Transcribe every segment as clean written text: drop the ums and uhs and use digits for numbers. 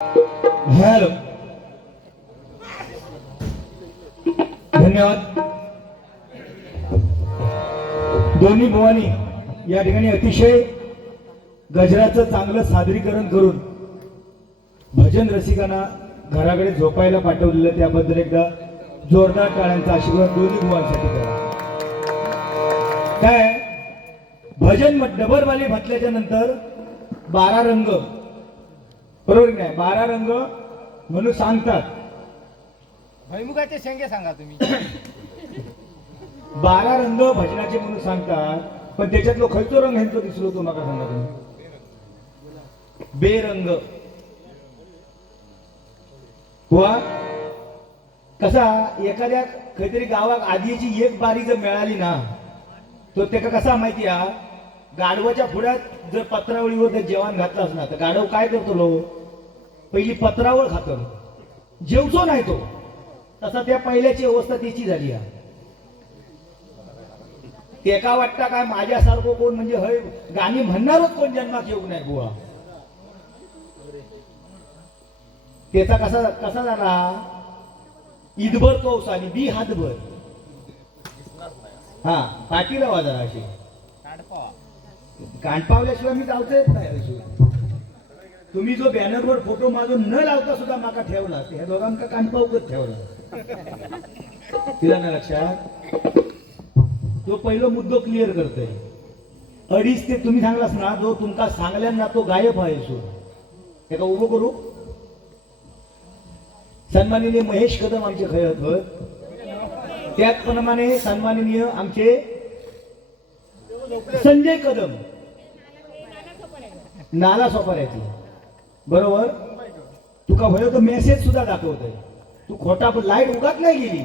Hello, धन्यवाद. दोन्ही बुवानी या ठिकाणी अतिशय गजराचं चांगलं सादरीकरण करून भजन रसिकांना घराकडे झोपायला पाठवलेलं, त्याबद्दल एकदा जोरदार टाळ्यांचा आशीर्वाद दोन्ही बुवांसाठी करा. काय भजन डबरवाली म्हटल्याच्या नंतर 12 रंग, बरोबर नाही? 12 रंग म्हणून सांगतात. भैमुगाचे शेंगे सांगा तुम्ही. 12 रंग भजनाचे म्हणून सांगतात, पण त्याच्यातलो खयचो रंग ह्यांचं दिसलो तो नका सांगा तुम्ही. बेरंग हुआ कसा एखाद्या काहीतरी गावात आधीची एक बारी जर मिळाली ना, तो त्याका कसा माहिती आहे, गाढवाच्या पुढ्यात जर पत्रावळीवर जर जेवण घातलं असणार तर गाढव काय करतो लो, पहिली पत्रावळ खातो, जेवतो नाही तो. तसा त्या पहिल्याची अवस्था त्याची झाली आहे. तेका वाटतं काय माझ्यासारखं कोण म्हणजे हय गाणी म्हणणारच कोण जन्मात येऊ नाही बुवा. त्याचा कसा कसा झाला, ईदभर तोस आणि बी हातभर. हा पाठीला वाजरा अशी कांडपावल्याशिवाय मी जाऊच येत नाही. तुम्ही जो बॅनरवर फोटो माझून न लावता सुद्धा माका ठेवला, ह्या दोघांका कांडपावकच ठेवला. तिला ना लक्षात, तो पहिला मुद्दो क्लिअर करतोय. अडीच ते तुम्ही सांगलास ना, जो तुमका सांगल्यान ना तो गायब आहे. सो एका उभं करू. सन्माननीय महेश कदम आमचे खयत होत, त्याचप्रमाणे सन्माननीय आमचे संजय कदम नाला सोपाऱ्याची, बरोबर. तुका होय तो मेसेज सुद्धा दाखवतोय. तू खोटा, लाईट उगाच नाही गेली,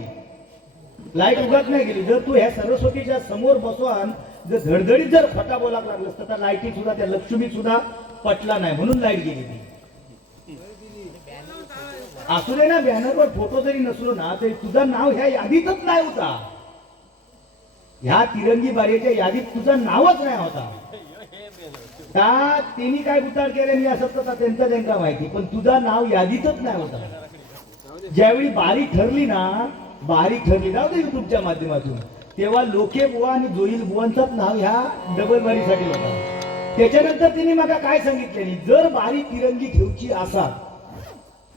लाईट उगाच नाही गेली. जर तू ह्या सरस्वतीच्या समोर बसवान जर धडधडीत जर खोटा बोलायला लागलंस तर लाईटीत सुद्धा, त्या लक्ष्मीत सुद्धा पटला नाही, म्हणून लाईट गेली ती. असू दे ना, बॅनरवर फोटो जरी नसलो ना तरी तुझं नाव ह्या यादीतच नाही होता. ह्या तिरंगी बारीच्या यादीत तुझं नावच नाही होता. त्या त्यांनी काय उतार केले मी असं तर त्यांचा माहिती, पण तुझं नाव यादीतच नाही होता. ज्यावेळी बारी ठरली ना, बारी ठरली जाऊ दे युट्यूबच्या माध्यमातून, तेव्हा लोके बुवा आणि जोईल बुवांचंच नाव ह्या डबल बारीसाठी होता. त्याच्यानंतर त्यांनी मला काय सांगितले, जर बारी तिरंगी ठेवची असा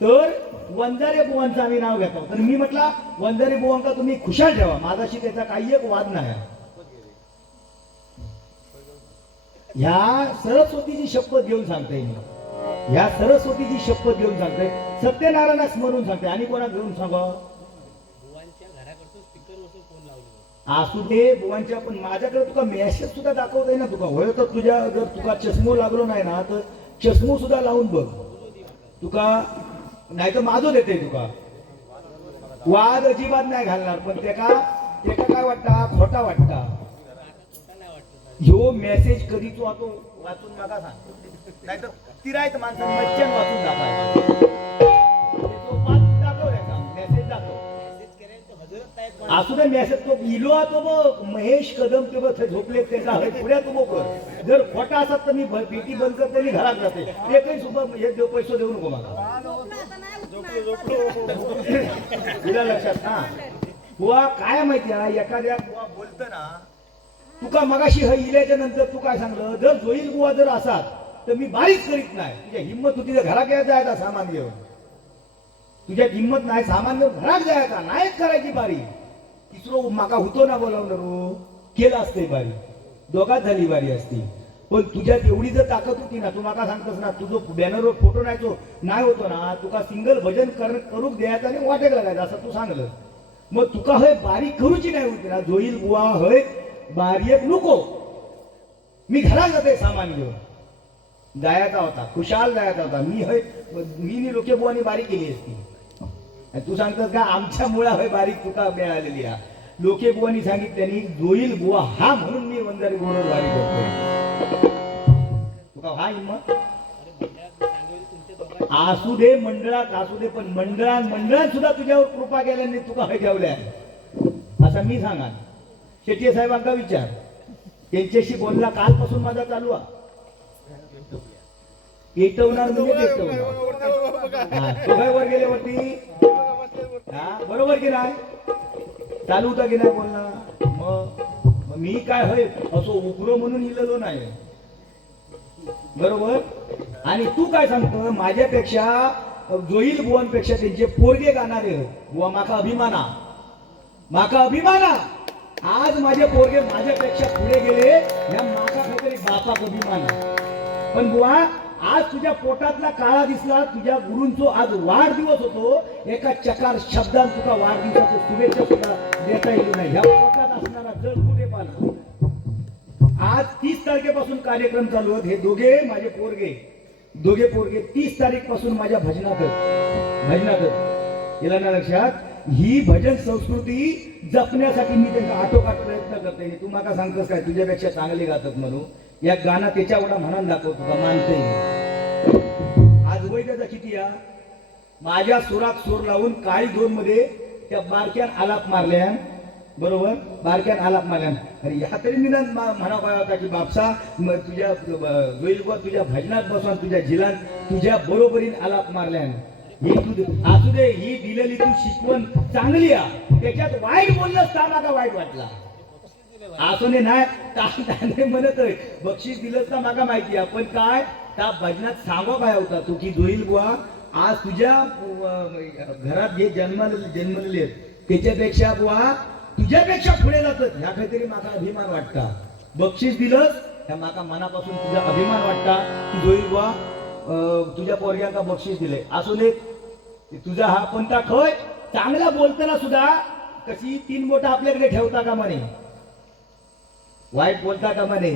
तर वंजारे बुवांचं आम्ही नाव घेतो. तर मी म्हटलं वंजारे बुवांका तुम्ही खुशाल ठेवा, माझाशी त्याचा काही एक वाद नाही. ह्या सरस्वतीची शपथ घेऊन सांगते मी, ह्या सरस्वतीची शपथ घेऊन सांगते, सत्यनारायणा स्मरून सांगते. आणि कोणा घेऊन सांगा, असू दे बुवांच्या, पण माझ्याकडे तुका मेसेज सुद्धा दाखवता ना. तुका होय तर तुझ्या जर तुका चष्मो लागलो नाही ना तर चष्मो सुद्धा लावून बघ. तुका नाही तर माझं देते. तुका वाद अजिबात नाही घालणार, पण त्याका काय वाटता, खोटा वाटता. ह्यो मेसेज कधीच वाचून नका सांग, नाही तर तिरायत माणसं मच्छन वाचून दाखव. मेसेज दाखव, असू दे मेसेज. तो इलो तो बघ, महेश कदम ते बघ झोपले त्याचा पुढ्या तू बघ. जर खोटा असत तर मी पेटी बंद करते आणि घरात जाते. एकही सुद्धा हे देव पैसे देऊ नको मला. तुला लक्षात ना बुवा, काय माहिती आहे, एखाद्या बुवा बोलत ना, तुका मगाशी हे इल्याच्या नंतर तू काय सांगलं, जर जोईल बुवा जर असाल तर मी बारीच करीत नाही. तुझ्या हिंमत होती तर घरात यायचा जायचा सामान घेऊन, तुझ्यात हिंमत नाही सामान घेऊन घरात जायचा, नाहीच करायची बारी. तिसरं माका होतो ना बोलावणार, केलं असते बारी, दोघात झाली बारी असती. पण तुझ्यात एवढी जर ताकद होती ना, तू माका सांगतस ना, तुझं बॅनरवर फोटो नाही होतो ना, तुका सिंगल भजन करूक द्यायचा आणि वाटेक लागायचं असं तू सांगलं. मग तुका हय बारी करूची नाही होती ना, जोईल बुवा हय बारीक नको, मी घरात जाते सामान घेऊन. जायचा होता, खुशाल जायचा होता. मी लोके बुवानी बारी केली असती. तू सांगतात का आमच्या मुळा हय बारीक तुका मिळालेली आहे. लोके बुवानी सांगितल्यानी जोईल बुवा हा म्हणून मी वंजारी बुवावर बारी करतोय. तुका हा हिंमत असू दे, मंडळात असू दे, पण मंडळात सुद्धा तुझ्यावर कृपा केल्याने तुका हे ठेवल्या असं मी सांगा. शेट्टी साहेबांका विचार, त्यांच्याशी बोलला कालपासून माझा चालू आहे. पेटवणार म्हणजे पेटवणार. हा, दोघे वर गेले वरती. हा, बरोबर की नाही? चालू होता की नाही बोलणं? मग मी काय होय असं उग्र म्हणून इलेलो नाही, बरोबर? आणि तू काय सांगतो? माझ्यापेक्षा जोईल बुवांपेक्षा त्यांचे पोरगे गाणारे बुवा माका अभिमाना, माका अभिमाना. आज माझे पोरगे माझ्यापेक्षा पुढे गेले, या माका काहीतरी बापाक अभिमाना. पण बुवा आज तुझ्या पोटातला काळा दिसला, तुझ्या गुरूंचो आज वाढदिवस होतो, एका चकार शब्दात तुझा वाढदिवसाच्या शुभेच्छा सुद्धा देता येईल नाही. ह्या पोटात असणारा जळ कुठे पाहिला? आज 30 तारखेपासून कार्यक्रम चालू आहेत. हे दोघे माझे पोरगे, दोघे पोरगे 30 तारीख पासून माझ्या भजनात गेला ना लक्षात. ही भजन संस्कृती जपण्यासाठी मी त्यांचा आटोकाट प्रयत्न करते. तू माका सांगतोस काय तुझ्यापेक्षा चांगले गातात म्हणून? या गाणं त्याच्या एवढा म्हणून दाखवतो का? मानते आज वय त्याचा किती या? माझ्या सुरात सूर लावून काळी 2 मध्ये त्या बारक्यान आलाप मारल्या, बरोबर? बारक्यान आलाप मारल्या. अरे ह्या तरी निदान म्हणा काय होता की बापसा तुझ्या जोईलबा तुझ्या भजनात बसवान, तुझ्या झिलान तुझ्या बरोबरीन आलाप मारल्या. ही तू असू दे, ही दिलेली तू शिकवण चांगली आहे. त्याच्यात वाईट बोललंस का माका वाईट वाटला? असं नाही म्हणत बक्षीस दिलंच का माका माहिती आहे. पण काय त्या भजनात सांगो काय होता तू की जोईल बुवा आज तुझ्या घरात जे जन्मलेले आहेत त्याच्यापेक्षा बुवा तुझ्यापेक्षा पुढे जातात. ह्या काहीतरी माका अभिमान वाटता. बक्षीस दिलंस ह्या माका मनापासून तुझा अभिमान वाटता की जोईल बुवा तुझ्या पोरग्यांका बक्षीस दिले. असू दे तुझा हा कोणता खय चांगला बोलताना सुद्धा कशी 3 बोटं आपल्याकडे ठेवता का म्हणे, वाईट बोलता का म्हणे.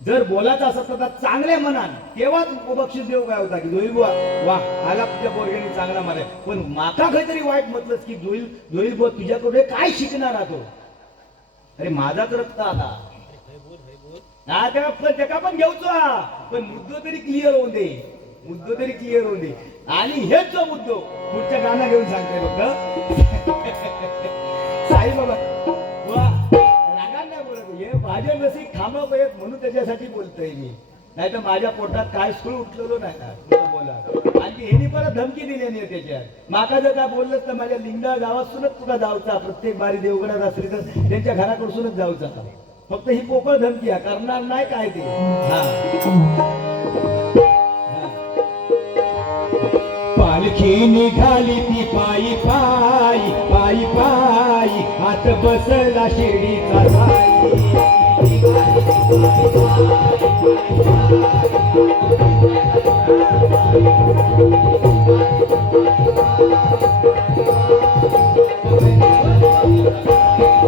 जर बोलायचं असत तर चांगल्या मनान तेव्हाच बक्षीस देऊ काय होता की जोईल बुवा वा आला तुझ्या पोरग्याने चांगला म्हणे. पण माका काहीतरी वाईट म्हटलंच की जोईल बुवा तुझ्याकडे काय शिकणार तो? अरे माझाच रक्त आता हा त्याका पण घेऊचो, पण मुद्दो तरी क्लिअर होऊन दे, मुद्दो तरी क्लिअर होऊन दे. आणि हेच जो मुद्दो पुढच्या गाणं घेऊन सांगतोय फक्त साई बाबा वा रागान नाही बोलत. हे माझ्या नसी खांबा पाहिजेत म्हणून त्याच्यासाठी बोलतोय मी, नाही तर माझ्या पोटात काय सुळ उठलेलो नाही ना बोला. आणि ह्यानी परत धमकी दिली नाही त्याच्यात. माका जर काय बोललंच तर माझ्या लिंगा गावातूनच तुला जाऊचा, प्रत्येक बारी देवगडात असली तर त्यांच्या घराकडूनच जाऊचा. फक्त ही पोकळ धमकी आहे, करणार नाही काय ते. पालखी निघाली ती पायी पायी पायी पायी, आत बसला शिर्डीचा साई.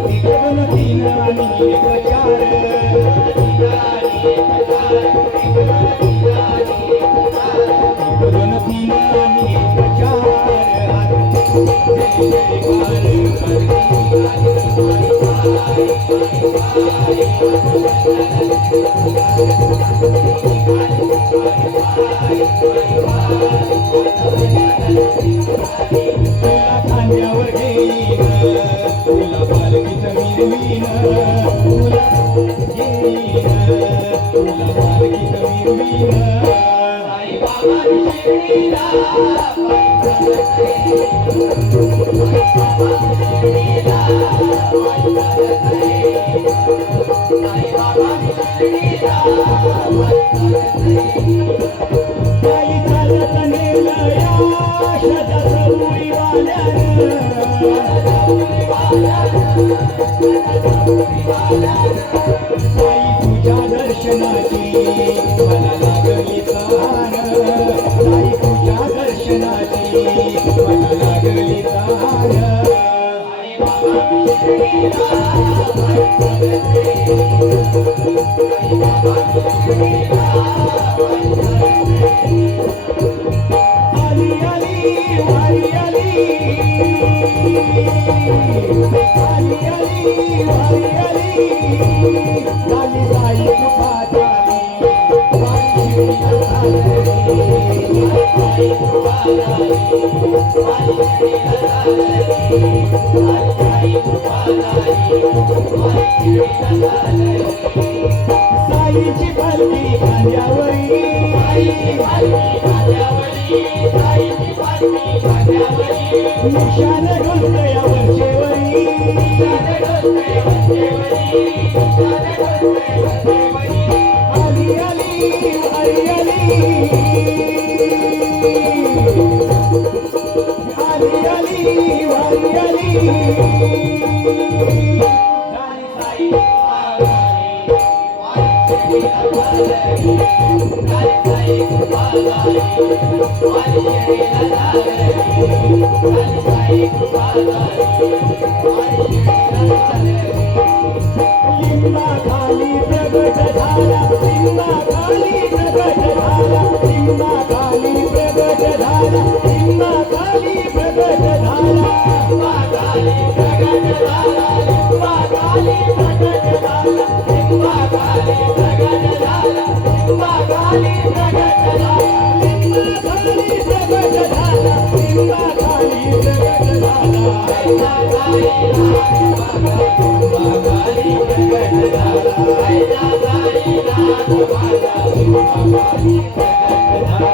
इकडून 3 आणि 1 4, इकडून 3 आणि 1 तुला खांद्यावर घेईन, तुला पालखीत मिरवीन, तुला घेईन, तुला पालखीत मिरवीन. साई बाबांनी शिर्डीला पायी चालत नेलं या शताचं उडीवाल्यानं. साई तुझ्या दर्शनाची मला लागली तान, साई तुझ्या दर्शनाची मला लागली तान. आली आली वारी आली, आली आली वारी आली, झाली साई कृपा झाली, वारी शिर्डीला झाली, साई कृपा झाली, वारी शिर्डीला झाली, साई कृपा झाली, वारी शिर्डीला झाली. साईची पालखी खांद्यावरी, निशाण डोलतया वरचेवरी आली आली वारी आली वारी आली लिंबा खाली प्रगट झाला लिंबा खाली प्रगट झाला लिंबा खाली प्रगट झाला लिंबा खाली प्रगट झाला लिंबा खाली प्रगट झाला लिंबा खाली प्रगट झाला लिंबा खाली प्रगट झाला लिंबा खाली प्रगट झाला लिंबा खाली प्रगट झाला लिंबा खाली प्रगट झाला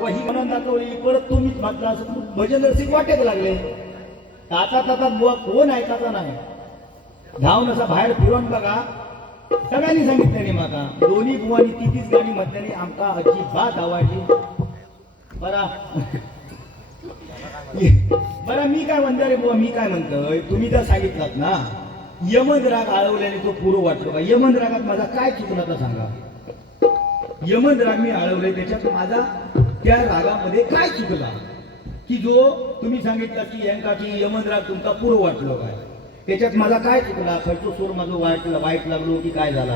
वही म्हणून दाखवली परत तुम्हीच मात्र असं भजन रसिक वाटेक लागले ताता ताता बुवा कोण ऐकायचा नाही धावून असा बाहेर फिरून बघा सगळ्यांनी सांगितलं माका दोन्ही बुवानी तीच गाणी म्हटल्याने आमका अजिबात आवडली बरा बरं मी काय म्हणतो रे बुवा मी काय म्हणतोय तुम्ही जर सांगितलात ना यमन राग आळवल्याने तो पुरो वाटतो का यमन रागात माझा काय चुकला तर सांगा यमन राग मी आळवले त्याच्यात माझा त्या रागामध्ये काय चुकला की जो तुम्ही सांगितला की यांका की यमन राग तुमचा पुरो वाटलो काय त्याच्यात माझा काय चुकला खर्चो सूर माझं वाईट लागलो की काय झाला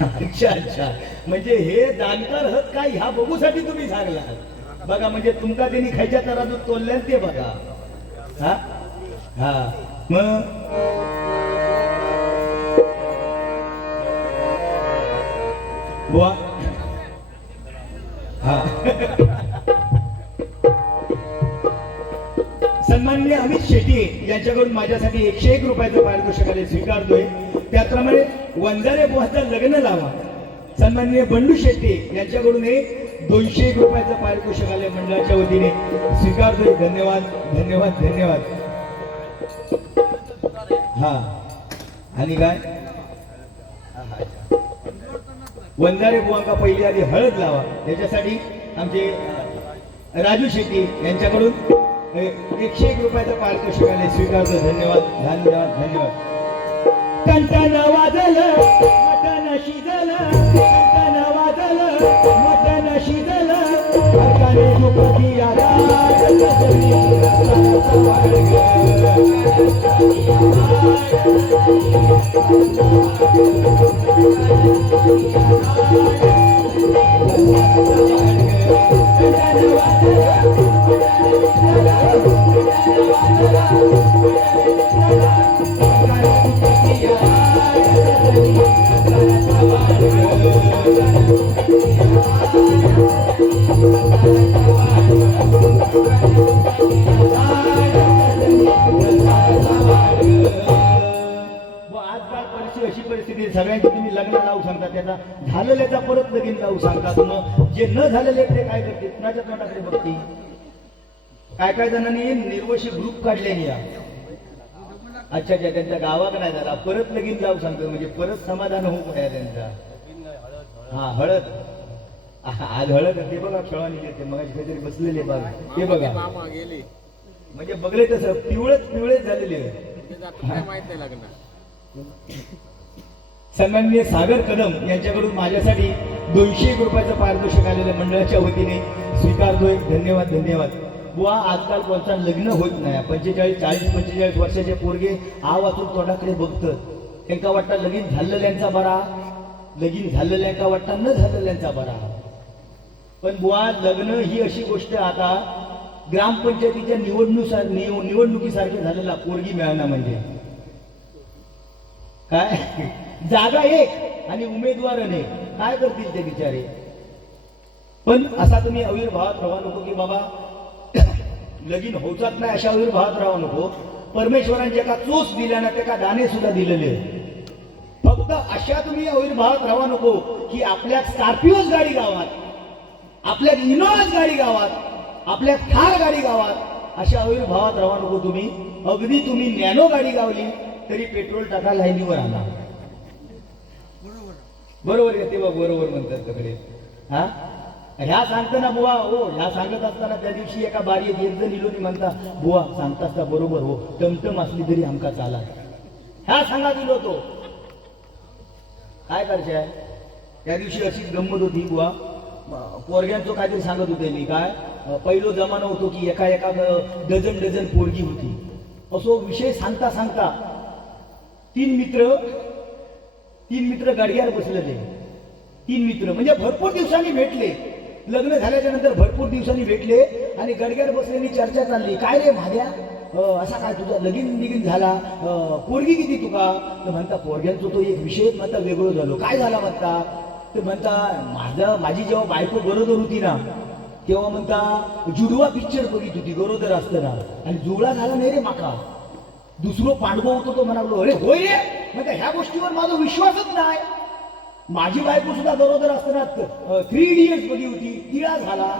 अच्छा अच्छा म्हणजे हे जाणकार हत काय ह्या बघूसाठी तुम्ही सांगला बघा म्हणजे तुमका त्यांनी खायच्या तराजूत तोलल्या ते बघा हा हा मग बुवा हा सन्माननीय अमित शेट्टी यांच्याकडून माझ्यासाठी 101 रुपयाचं पारितोषिक आले स्वीकारतोय त्याप्रमाणे वंजारे बुवाचं लग्न लावा सन्माननीय बंडू शेट्टी यांच्याकडून 201 रुपयाचं पारितोषिक आले मंडळाच्या वतीने स्वीकारतोय धन्यवाद धन्यवाद धन्यवाद हा आणि काय वंजारे बुवांका पहिली आधी हळद लावा त्याच्यासाठी आमचे राजू शेट्टी यांच्याकडून 101 रुपयाचं पारितोषिक आले स्वीकारतो धन्यवाद धन्यवाद धन्यवाद कंटन वाजलं मटन शिजलं कंटन वाजलं मटन शिजलं हरकाने दुपटी आला अशी परिस्थिती सगळ्यांची तुम्ही लग्न लावू सांगता त्याचा झालेल्याचा परत लगीन लावू सांगतात मग जे न झालेले ते काय करते कुणाच्या तोंडाकडे बघते काय काय जणांनी निर्वशी ग्रुप काढले या अच्छा अच्छा त्यांच्या गावाकडे नाही झाला परत लगीन लावू सांगतो म्हणजे परत समाधान होऊ नये त्यांचा हा हळद आज हळद ते बघा खेळाने येते मग काहीतरी बसलेले बघ ते बघा म्हणजे बघले तसं पिवळेच झालेले सन्माननीय सागर कदम यांच्याकडून माझ्यासाठी 201 रुपयाचं पारितोषिक आलेलं मंडळाच्या वतीने स्वीकारतोय धन्यवाद धन्यवाद बुवा आजकाल कोणता लग्न होत नाही 40-45 वर्षाचे पोरगे आ वाचून तोंडाकडे बघतात त्यांना वाटतं लगीन झालेल्यांचा बरा लगीन झालेल्यांका वाटतं न झालेल्यांचा बरा पण बुवा लग्न ही अशी गोष्ट आता ग्रामपंचायतीच्या निवडणुकीसारखे झालेला पोरगी मिळणं म्हणजे काय जागा एक आणि उमेदवार अनेक काय करतील ते बिचारे पण असा तुम्ही अविर्भावात राहू नको की बाबा लगीन होतात नाही अशा अविर्भावात राहू नको परमेश्वराने एका चोच दिल्या ना त्या दाणे सुद्धा दिलेले फक्त फक्त अशा तुम्ही आविर्भावात राहा नको की आपल्या स्कॉर्पिओज गाडी गावात, आपल्या इनोवाज गाडी गावात, आपल्या थार गाडी गावात अशा आविर्भावात राहा नको तुम्ही. अगदी तुम्ही नॅनो गाडी गावली तरी पेट्रोल टाका लाईनीवर आला. बरोबर आहे तेव्हा बरोबर म्हणतात सगळे. हा ह्या सांगताना बुवा हो, ह्या सांगत असताना त्या दिवशी एका बारीत एक जण इलोनी म्हणता बुवा सांगता असता बरोबर हो, टमटम असली तरी आमका चाला. ह्या सांगा दिलो तो काय करशाय. त्या दिवशी अशीच गंमत होती बुवा, पोरग्यांचं काहीतरी सांगत होते मी काय, पहिलो जमाना होतो की एका एका डझन डझन पोरगी होती. असो विषय सांगता सांगता तीन मित्र गाडग्यावर बसलेले. तीन मित्र म्हणजे भरपूर दिवसांनी भेटले, लग्न झाल्याच्या नंतर भरपूर दिवसांनी भेटले आणि गडग्यावर बसलेली चर्चा चालली. काय रे भाग्या, असा काय तुझा लगीन झाला, पोरगी किती तुका. तर म्हणता पोरग्यांचा तो एक विषय म्हणता वेगळं झालो. काय झाला म्हणता, तर म्हणता माझी जेव्हा बायको गरोदर होती ना तेव्हा म्हणता जुडवा पिक्चर बघित होती गरोदर असताना आणि जुळा झाला नाही रे माका. दुसरं पांडव होतो तो म्हणालो अरे होय रे, म्हणता ह्या गोष्टीवर माझा विश्वासच नाही. माझी बायको सुद्धा गरोदर असताना 3 इडियट्स बघी होती, तिळा झाला.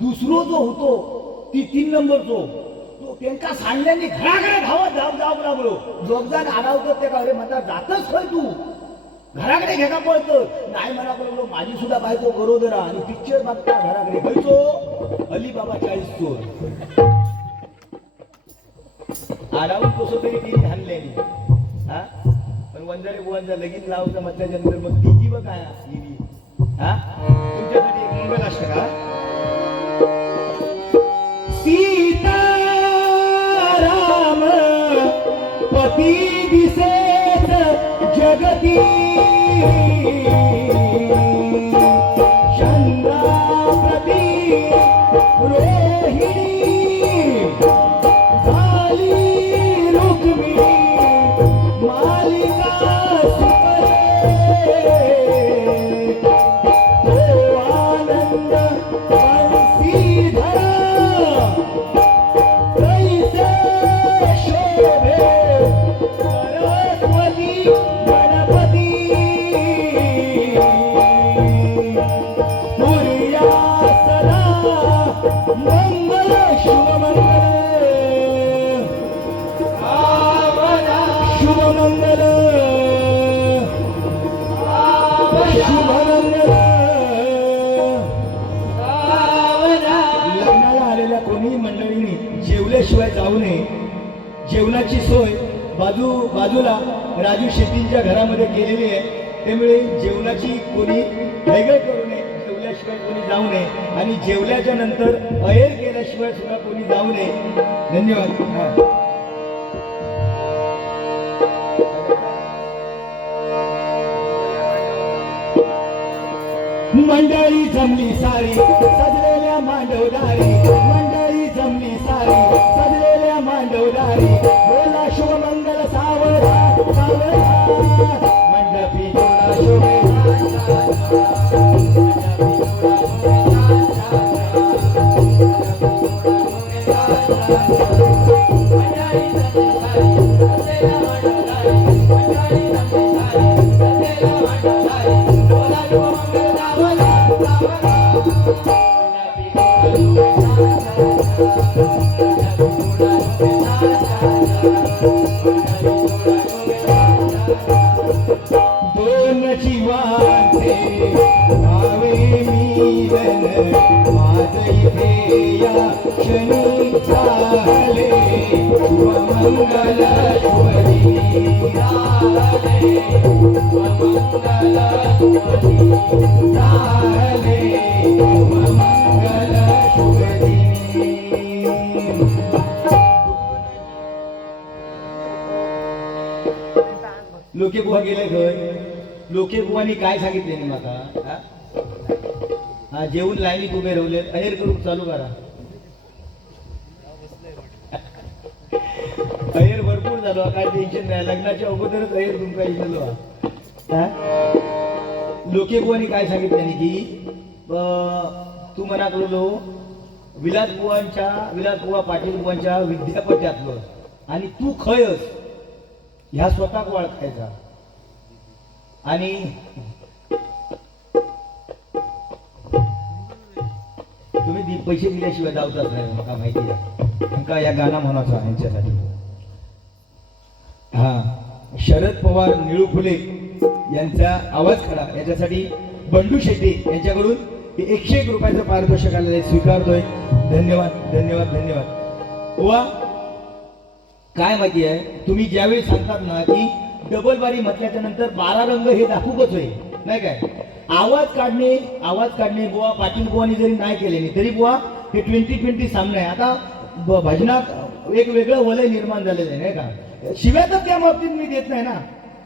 दुसरो जो होतो ती 3 नंबरचो तो त्यांना सांगल्याने घराकडे धावत जाऊ लागलो. जोगजान आडावतात ते का अरे म्हणता जातच खर तू घराकडे घ्या का पळतं. नाही म्हणा लागलो माझी सुद्धा बायको गरोदर आणि पिक्चर बघता घराकडे खायचो अलीबाबा 40 चोर. आडावून कसं तरी तिने हाणलेली. हा पण वंजारे बुवांचा लगीन लावचं म्हटल्याच्या नंतर मग तिची बघ काय हा तुमच्यासाठी एक मंगल अष्टका. सीता राम पती दिसेच जगती, चंद्राप्रती रोहिणी शिवाय जाऊ नये. जेवणाची सोय बाजूला राजू शेट्टींच्या घरामध्ये केलेली आहे, त्यामुळे जेवणाची कोणी वेगळं करू नये, जेवल्याशिवाय कोणी जाऊ नये आणि जेवल्याच्या नंतर अहेर केल्याशिवाय सुद्धा कोणी जाऊ नये. धन्यवाद. मंडळी जमली सारी सजलेल्या मांडवदारी, मंडळी जमली सारी सजलेल्या मांडवदारी, बोला शुभमंगल सावधा सावधा, मंडपी जोडा शोभे दोन जीवांचे भावे मीलन माझ इथे या क्षणी झाले, शुभमंगल शुभदी झाले, शुभमंगल शुभदी झाले, शुभमंगल शुभदी. लोके बुवा गेले घर. लोके बुवानी काय सांगितले नाही माका. हा जेवून लाईनीत उभे राहिले, अहेर करून चालू करा. अहेर भरपूर झालो, काय टेन्शन नाही. लग्नाच्या अगोदरच अहेर तुमका इजलो. लोके बुवानी काय सांगितले की तू म्हणाकलो विलास बुवा पाटील बुवांच्या विद्यापीठातलं आणि तू खयस ह्या स्वतः ओळखायचा. आणि तुम्ही पैसे दिल्याशिवाय जाऊचाच नाही मला माहिती आहे का या गाणं म्हणायचं आहे यांच्यासाठी. हा शरद पवार निळू फुले यांचा आवाज खडा याच्यासाठी बंडू शेट्टी यांच्याकडून 101 रुपयाचं पारितोषिक आलेलं आहे, स्वीकारतोय. धन्यवाद धन्यवाद धन्यवाद. वा काय माहिती आहे तुम्ही ज्यावेळी सांगतात ना की डबल बारी म्हटल्याच्या नंतर 12 रंग हे दाखवूच होईल नाही काय. आवाज काढणे बुवा पाटील बुवानी जरी नाही केले तरी बुवा हे 2020 सामने आहे. आता भजनात एक वेगळं वलय निर्माण झालेलं आहे नाही का. शिव्या तर त्या बाबतीत मी देत नाही ना.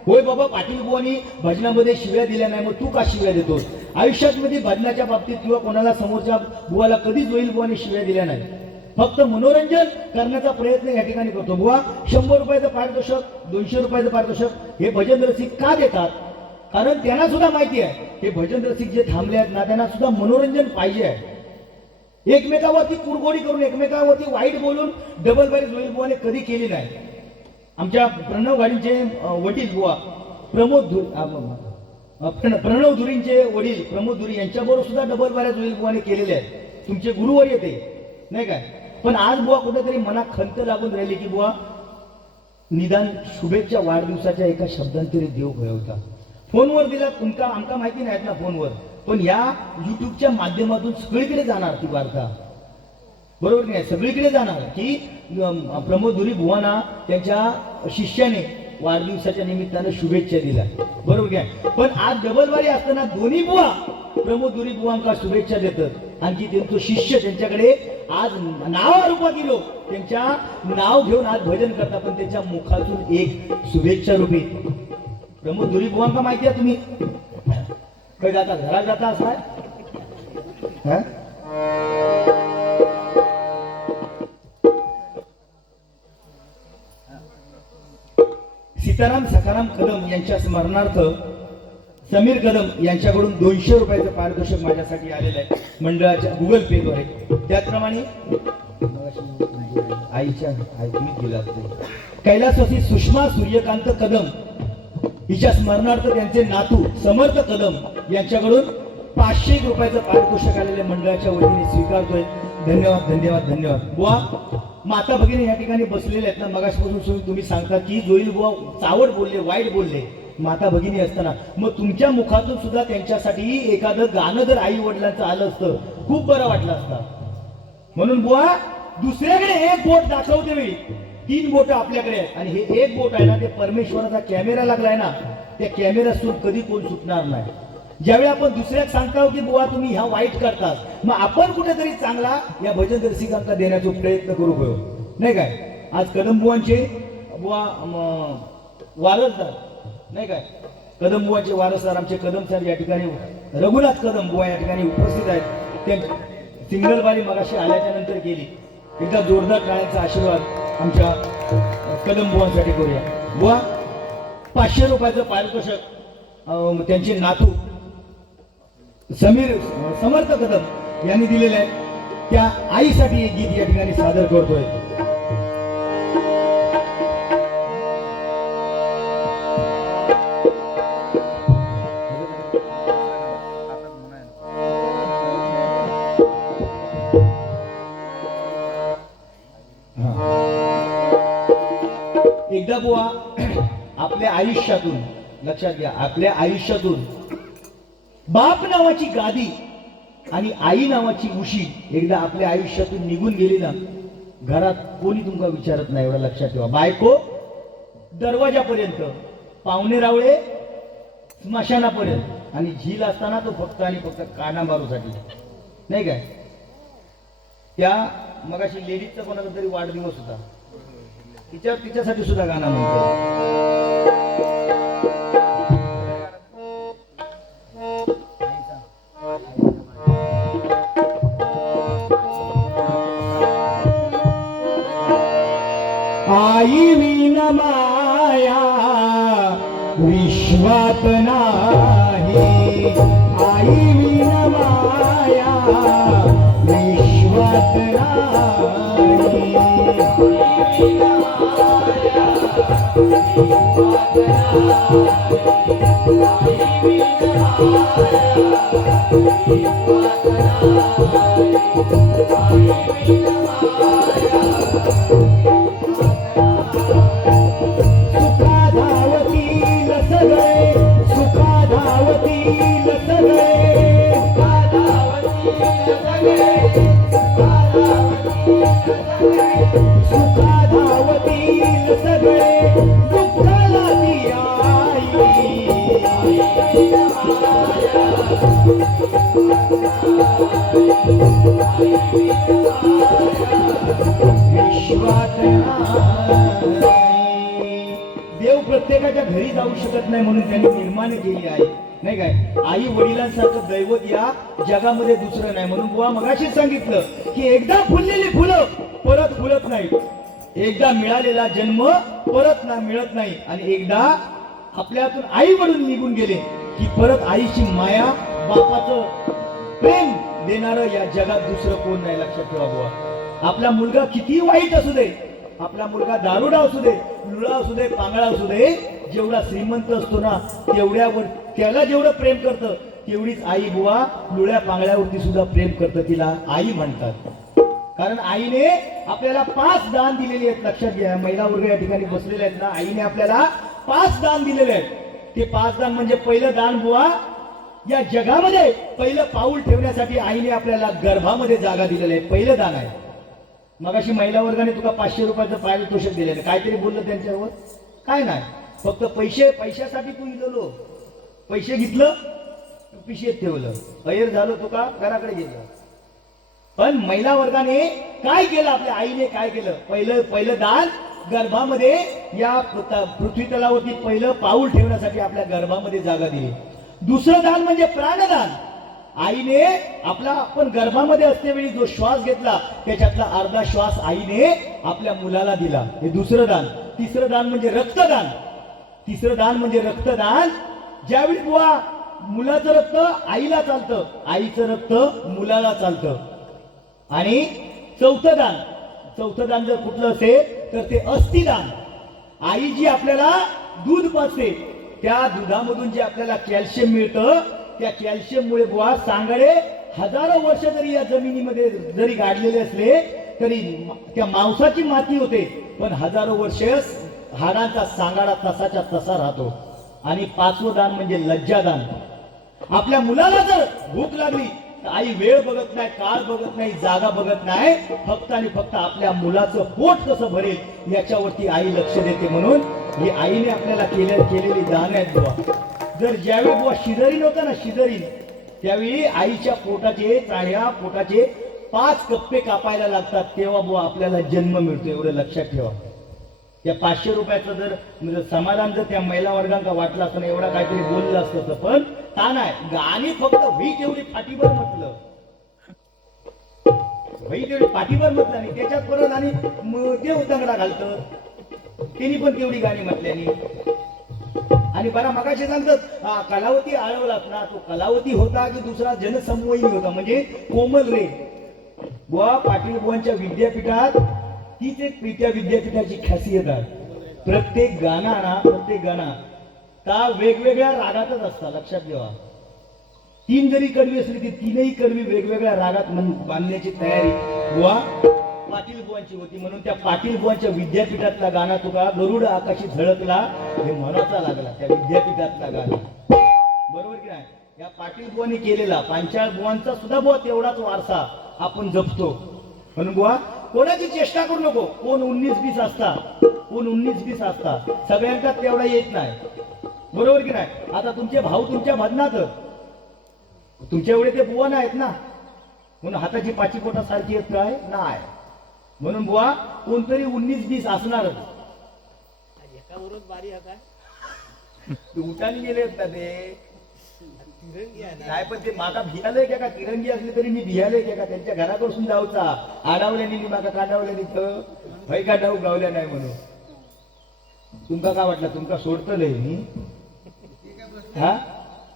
होय बाबा पाटील बुवानी भजनामध्ये शिव्या दिल्या नाही मग तू का शिव्या देतोस. आयुष्यात मध्ये भजनाच्या बाबतीत किंवा कोणाला समोरच्या बुवाला कधीच जोईल बुवानी शिव्या दिल्या नाही. फक्त मनोरंजन करण्याचा प्रयत्न या ठिकाणी करतो. बुवा 100 रुपयाचं पारितोषिक 200 रुपयाचं पारितोषिक हे भजन रसिक का देतात. कारण त्यांना सुद्धा माहिती आहे हे भजन रसिक जे थांबले आहेत ना त्यांना सुद्धा मनोरंजन पाहिजे आहे. एकमेकावरती कुरगोडी करून एकमेकावरती वाईट बोलून डबल बारी जोईल बुवाने कधी केली नाही. आमच्या प्रणव गाडींचे वडील बुवा प्रणव धुरींचे वडील प्रमोद धुरी यांच्याबरोबर सुद्धा डबल बाऱ्या जोईल बुवाने केलेले आहेत. तुमचे गुरुवर येते नाही काय. पण आज बुवा कुठेतरी मनात खंत लागून राहिली की बुवा निदान शुभेच्छा वाढदिवसाच्या एका शब्दांतरी देव होता. फोनवर दिला तुमका आमका माहिती नाहीत ना फोनवर, पण या युट्यूबच्या माध्यमातून सगळीकडे जाणार ती वार्ता. बरोबर नाही सगळीकडे जाणार की प्रमोद धुरी बुवांना त्यांच्या शिष्याने वाढदिवसाच्या निमित्तानं शुभेच्छा दिल्या. बरोबर काय. पण आज डबल बारी असताना दोन्ही बुवा प्रमोद धुरी बुवांका शुभेच्छा देतात. आणखी त्यांचं शिष्य त्यांच्याकडे आज नावारूपा गेलो त्यांच्या नाव घेऊन आज भजन करतात. पण त्यांच्या मुखातून एक शुभेच्छा रूपी प्रमोद धुरी बुवांका माहिती आहे तुम्ही काय जाता घरात जाता असा आहे. सीताराम सखाराम कदम यांच्या स्मरणार्थ समीर कदम यांच्याकडून 200 रुपयाचं पारितोषिक माझ्यासाठी आलेलं आहे मंडळाच्या गुगल पेद्वारे. त्याचप्रमाणे आईच्या तुम्ही दिला कैलासवासी सुषमा सूर्यकांत कदम हिच्या स्मरणार्थ त्यांचे नातू समर्थ कदम यांच्याकडून 500 रुपयाचं पारितोषिक आलेले मंडळाच्या वतीने स्वीकारतोय. धन्यवाद धन्यवाद धन्यवाद. बुवा माता भगिनी या ठिकाणी बसलेले आहेत ना. मगासपासून तुम्ही सांगता की जोईल बुवा चावट बोलले वाईट बोलले माता भगिनी असताना मग तुमच्या मुखातून सुद्धा त्यांच्यासाठी एखादं गाणं जर आई वडिलांचं आलं असतं खूप बरं वाटलं असतं. म्हणून बुवा दुसऱ्याकडे एक बोट दाखवते वेळी 3 बोट आपल्याकडे आहेत आणि हे एक बोट आहे ना ते परमेश्वराचा कॅमेरा लागलाय ना त्या कॅमेऱ्यातून कधी कोण सुटणार नाही. ज्यावेळी आपण दुसऱ्याक सांगता की बुवा तुम्ही ह्या वाईट करतात मग आपण कुठेतरी चांगला या भजन रसिकांना देण्याचा प्रयत्न करू नाही काय. आज कदम बुवांचे बुवा वारसदार नाही काय कदम बुवांचे वारसदार आमचे कदम सर या ठिकाणी रघुनाथ कदम बुवा या ठिकाणी उपस्थित आहेत. त्यांची सिंगल बारी मगाशी आल्याच्या नंतर केली. एकदा जोरदार टाळ्यांचा आशीर्वाद आमच्या कदम बुवांसाठी करूया. बुवा 500 रुपयाचं पारितोषिक त्यांचे नातू समीर समर्थ कदम यांनी दिलेले आहे. त्या आईसाठी एक गीत या ठिकाणी सादर करतोय. एकदा बुवा आपल्या आयुष्यातून लक्षात घ्या आपल्या आयुष्यातून बाप नावाची गादी आणि आई नावाची उशी एकदा आपल्या आयुष्यातून निघून गेली ना घरात कोणी तुमका विचारत नाही. एवढं लक्षात ठेवा. बायको दरवाजापर्यंत पाहुणे रावळे स्मशानापर्यंत आणि झील असताना तो फक्त आणि फक्त काना मारूसाठी नाही काय. त्या मगाशी लेडीजचा कोणाचा तरी वाढदिवस होता तिच्यासाठी सुद्धा गाणं म्हणतो. आई विन माया विश्वात नाही. आई विन माया विश्वात नाही. सुखा धावतील सगळे सुखा धावतील सगळे सुखा धावतील सगळे दुःखाला ती आई विश्वात देव प्रत्येकाच्या घरी जाऊ शकत नाही म्हणून त्यांनी निर्माण केली आहे नाही काय आई वडिलांसारखं दैवत या जगामध्ये दुसरं नाही म्हणून बुवा मगाशीच सांगितलं की एकदा फुललेली फुलं परत फुलत नाही एकदा मिळालेला जन्म परत ना मिळत नाही आणि एकदा आपल्यातून आई वडील निघून गेले की परत आईची माया बापाचं प्रेम देणारं या जगात दुसरं कोण नाही लक्षात ठेवा बुवा आपला मुलगा किती वाईट असू दे आपला मुलगा दारुडा असू दे लुळा असू दे पांगळा असू दे जेवढा श्रीमंत असतो ना तेवढ्यावर त्याला जेवढं प्रेम करतं तेवढीच आई बुवा लुळ्या पांगळ्यावरती सुद्धा प्रेम करतं तिला आई म्हणतात कारण आईने आपल्याला 5 दान दिलेली आहेत लक्षात घ्या महिला वर्ग या ठिकाणी बसलेले आहेत ना आईने आपल्याला 5 दान दिलेले आहेत ते 5 दान म्हणजे पहिलं दान बुवा या जगामध्ये पहिलं पाऊल ठेवण्यासाठी आईने आपल्याला गर्भामध्ये जागा दिलेली आहे पहिलं दान आहे मगाशी महिला वर्गाने तुका 500 रुपयाचं पारितोषिक दिलेलं काहीतरी बोललं त्यांच्यावर काय नाही फक्त पैशासाठी तू इलो पैसे घेतलं पिशेत ठेवलं अयर झालं तुका घराकडे गेलं पण महिला वर्गाने काय केलं आपल्या आईने काय केलं पहिलं दान गर्भामध्ये या पृथ्वी तलावरती पहिलं पाऊल ठेवण्यासाठी आपल्या गर्भामध्ये जागा दिली दुसरं दान म्हणजे प्राणदान आईने आपला आपण गर्भामध्ये असतेवेळी जो श्वास घेतला त्याच्यातला अर्धा श्वास आईने आपल्या मुलाला दिला हे दुसरं दान तिसरं दान म्हणजे रक्तदान तिसरं दान म्हणजे रक्तदान ज्यावेळी बुवा मुलाचं रक्त आईला चालतं आईचं रक्त मुलाला चालतं आणि चौथं दान जर कुठलं असेल तर ते अस्थिदान आई जी आपल्याला दूध पाजते त्या दुधामधून जे आपल्याला कॅल्शियम मिळतं त्या कॅल्शियममुळे बुवा सांगाडे हजारो वर्ष जरी या जमिनीमध्ये जरी गाडलेले असले तरी त्या मांसाची माती होते पण हजारो वर्ष हाडांचा सांगाडा तसाच्या तसा राहतो आणि 5वं दान म्हणजे लज्जादान आपल्या मुलाला जर भूक लागली तर आई वेळ बघत नाही काळ बघत नाही जागा बघत नाही फक्त आणि फक्त आपल्या मुलाचं पोट कसं भरेल याच्यावरती आई लक्ष देते म्हणून ही आईने आपल्याला केलेली दान आहेत बुवा जर ज्यावेळी बुवा शिजरीन होता ना शिजरीन त्यावेळी आईच्या पोटाचे 5 कप्पे कापायला लागतात तेव्हा बुवा आपल्याला जन्म मिळतो एवढं लक्षात ठेवा त्या 500 रुपयाचं जर समाधान जर त्या महिला वर्गांका वाटलं असतं एवढा काहीतरी बोललं असतं पण ता नाही गाणी फक्त वही तेवढी पाठीभर म्हटलं वही तेवढी पाठीभर म्हटलं आणि त्याच्यात परत आणि देव दंगडा घालतं त्यांनी पण तेवढी गाणी म्हटल्यानी आणि बरा मगाशी सांगतात कलावती आळवलात ना तो कलावती होता की दुसरा जनसमूह होता म्हणजे कोमल रे बुवा पाटील बुवांच्या विद्यापीठात तीच एक त्या विद्यापीठाची खासियत आहे प्रत्येक गाणं का वेगवेगळ्या रागातच असतात लक्षात ठेवा 3 जरी कडवी असली ती 3ही कडवी वेगवेगळ्या रागात बांधण्याची तयारी बुवा पाटील बुवांची होती म्हणून त्या पाटील बुवांच्या विद्यापीठातला गाणं तुका गरुड आकाशी झळकला हे म्हणाचा लागला त्या विद्यापीठातला गाणं बरोबर की नाही या पाटील बुवांनी केलेला पांचाळ बुवांचा सुद्धा बुवा तेवढाच वारसा आपण जपतो म्हणून बुवा कोणाची चेष्टा करू नको कोण 19-20 असता सगळ्यांचा तेवढा येत नाही बरोबर की नाही आता तुमचे भाऊ तुमच्या भजनात तुमच्या एवढे ते बुवा नाहीत ना म्हणून हाताची पाची पोटा सारखी येत काय नाही म्हणून बुवा कोणतरी 19-20 असणारच उठाने गेले आहेत ना ते नाही पण ते माका भियालय का तिरंगी असली तरी मी भियालय का त्यांच्या घरापासून जाऊचा आडावल्याने मी माका काढावल्याने तर भय काढाऊ गावल्या नाही म्हणून तुमका काय वाटलं तुमका सोडतलंय मी हा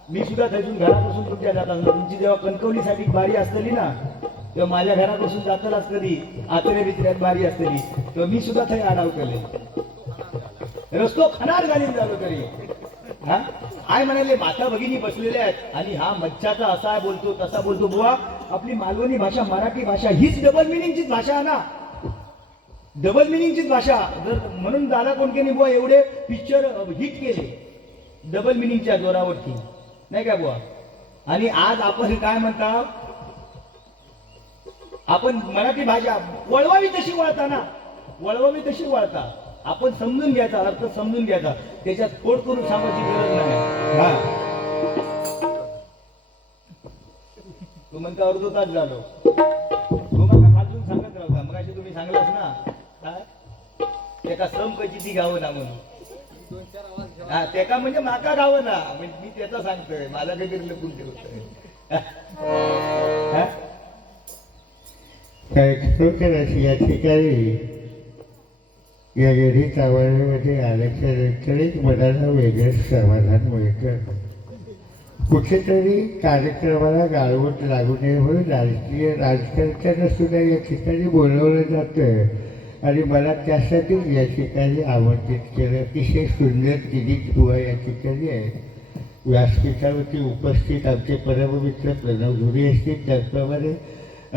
मी सुद्धा थैसून घरापासून तुमच्या जात असणार तुमची जेव्हा कणकवलीसाठी बारी असतली ना तेव्हा माझ्या घरापासून जातलाच कधी आचऱ्या बिचऱ्यात बारी असतली तेव्हा मी सुद्धा थै आडाव केले रस्तो खनार घालीन झालो तरी हा काय म्हणाले माता भगिनी बसलेल्या आहेत आणि हा मच्छाचा असा बोलतो तसा बोलतो. बुवा आपली मालवणी भाषा मराठी भाषा हीच डबल मिनिंगचीच भाषा आहे ना, डबल मिनिंगचीच भाषा. जर म्हणून दादा कोंडकेंनी बुवा एवढे पिक्चर हिट केले डबल मिनिंगच्या जोरावरती, नाही का बुवा. आणि आज आपण काय म्हणता, आपण मराठी भाषा वळवावी तशी वळता ना, वळवावी तशी वळता. आपण समजून घ्यायचा, अर्थ समजून घ्यायचा, त्याच्यात फोड करून सांगायची गरज नाही. हा तू म्हणता अर्धो तास झालो, तू मला खालून सांगत राहता. मग अशी तुम्ही सांगलास ना काय एका सम कशी ती गावं ना म्हणून. हा त्याका म्हणजे माका गावं ना, म्हणजे मी त्याचा सांगतोय, मला काहीतरी लपून ठेवतोय. काय खरोखर अशी या ठिकाणी या गणित आवाजामध्ये आल्याच्या नंतरच मनाला वेगळंच समाधान मिळतं. कुठेतरी कार्यक्रमाला गाळवट लागू नये म्हणून राजकारत्यांना सुद्धा या ठिकाणी बोलवलं जातं आणि मला त्यासाठीच या ठिकाणी आमंत्रित केलं. अतिशय सुंदर किरीट बुवा या ठिकाणी आहे. व्यासपीठावरती उपस्थित आमचे परममित्र प्रणव धुरी असतील, त्याचप्रमाणे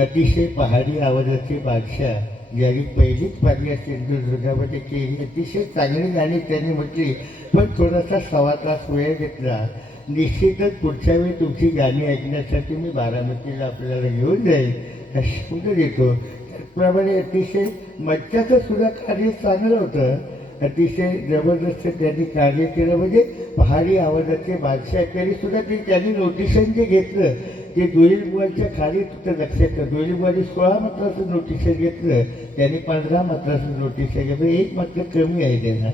अतिशय पहाडी आवाजाचे बादशाह ज्यांनी पहिलीच पाहिली सिंधुदुर्गामध्ये केली, अतिशय चांगली गाणी त्यांनी म्हटली. पण थोडासा 1.25 तास वेळ घेतला. निश्चितच पुढच्या वेळी तुमची गाणी ऐकण्यासाठी मी बारामतीला आपल्याला घेऊन जाईल अशी कुठं येतो. त्याचप्रमाणे अतिशय मच्छाचं सुद्धा कार्य चांगलं होतं, अतिशय जबरदस्त त्यांनी कार्य केलं. म्हणजे पहाडी आवाजाचे बादशाह तरी सुद्धा त्यांनी नोटिशन जे घेतलं ते दोईलबुवांच्या खाली तिथं लक्षात ठेवा. दोईलबुवांनी 16 मात्राचं नोटिशन घेतलं, त्यांनी 15 मात्राचं नोटिशन घेतलं. एक मात्र कमी आहे त्यांना.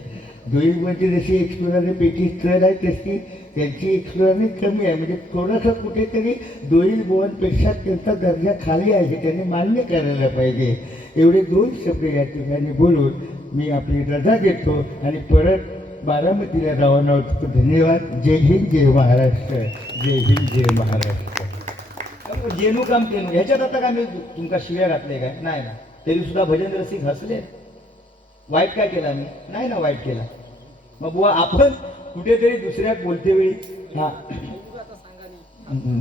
दोईलबुवांची जशी एक्सप्लोराने पैकी चढ आहे तशी त्यांची एक्सप्लोराने कमी आहे. म्हणजे थोडंसं कुठेतरी दोईलबुवांपेक्षा त्यांचा दर्जा खाली आहे, त्यांनी मान्य करायला पाहिजे. एवढे 2 शब्द या ठिकाणी बोलून मी आपली रजा घेतो आणि परत बारामतीला रवाना होतो. धन्यवाद. जय हिंद, जय महाराष्ट्र. जय हिंद, जय महाराष्ट्र. जेनू काम तेनू ह्याच्यात आता काय मी तुमका शिव्या घातले काय नाही ना, तरी सुद्धा भजन रसिक हसले. वाईट काय केला मी नाही ना, वाईट केला. मग बुवा आपण कुठेतरी दुसऱ्या बोलते वेळी हा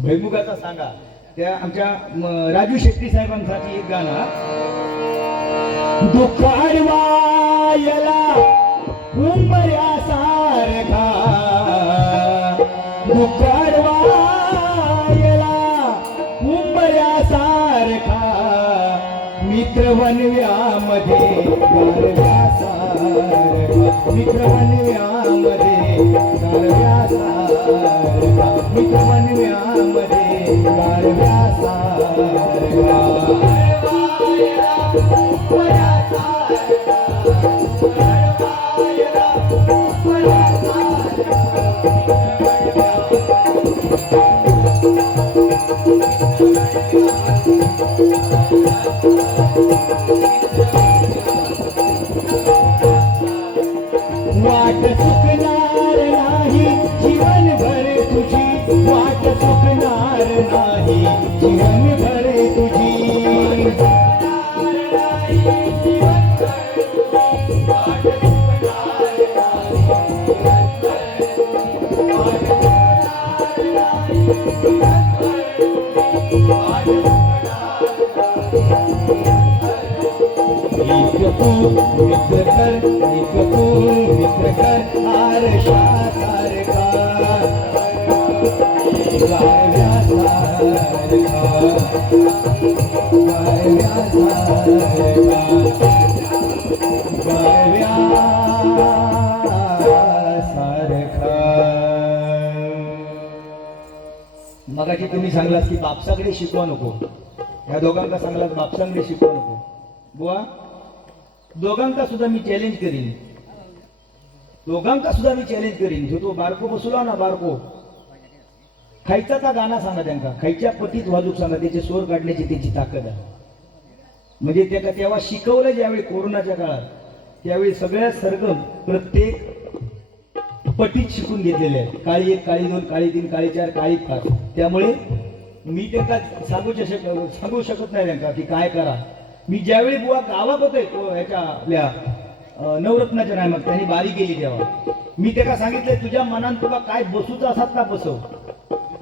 भैमुखाचा सांगा. त्या आमच्या राजू शेट्टी साहेबांसाठी एक गाणं, दुःखाडवायला उंबऱ्यासारखा, दुःखाडवायला उंबऱ्यासारखा, मित्र वनव्यामध्ये गारव्यासारखा, मित्र वनव्यामध्ये गारव्यासारखा, मित्र वनव्यामध्ये गारव्यासारखा. वाट चुकणार नाही जीवनभर तुझी, वाट चुकणार नाही जीवनभर तुझी. मित्र कर, मित्र कर आरशासारखा, गारव्यासारखा, गारव्यासारखा. मगाशी तुम्ही सांगलात की बापसाकडे शिकवा नको, या दोघांना सांगलात बापसाकडे शिकवा नको. बुवा दोघांका सुद्धा मी चॅलेंज करीन, दोघांका सुद्धा मी चॅलेंज करीन. जो तो बारको बसला ना, बारको खायचा का गाणं सांगा त्यांना, खायच्या पतीत वाजूक सांगा, त्याचे स्वर काढण्याची त्याची ताकद आहे. म्हणजे त्या तेव्हा शिकवलं ज्यावेळी कोरोनाच्या काळात, त्यावेळी सगळ्या सरगम प्रत्येक पटीत शिकून घेतलेले आहेत. काळी 1, काळी 2, काळी 3, काळी 4, काळी 5. त्यामुळे मी त्यांना सांगू शकत नाही त्यांना की काय करा. मी ज्यावेळी बुवा गावात होते तो ह्याच्या आपल्या नवरत्नाच्या नामात त्यांनी बारी केली तेव्हा मी त्याला सांगितलंय तुझ्या मनात तुला काय बसूच असतात ना बसव.